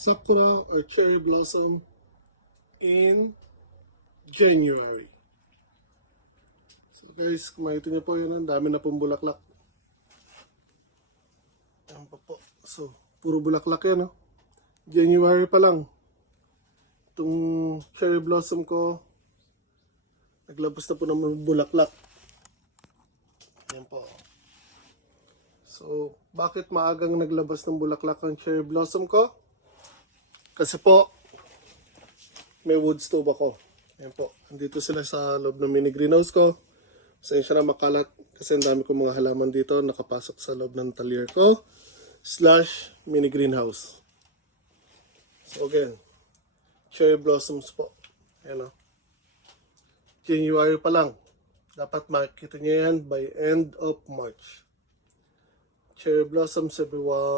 sakura or cherry blossom in January. So guys, kung makita niyo po yun, ang dami na pong bulaklak. Yan po. So, puro bulaklak yan, no? January pa lang. Itong cherry blossom ko, naglabas na po ng bulaklak. Yan po. So, bakit maagang naglabas ng bulaklak ang cherry blossom ko? Kasi po, may wood stove ako. Yan po. Andito sila sa loob ng mini greenhouse ko. Pasensya na makalat kasi ang dami kong mga halaman dito nakapasok sa loob ng talyer ko / mini greenhouse. So again, cherry blossoms po. Ayan o. January pa lang. Dapat makikita nyo yan by end of March. Cherry blossoms everyone.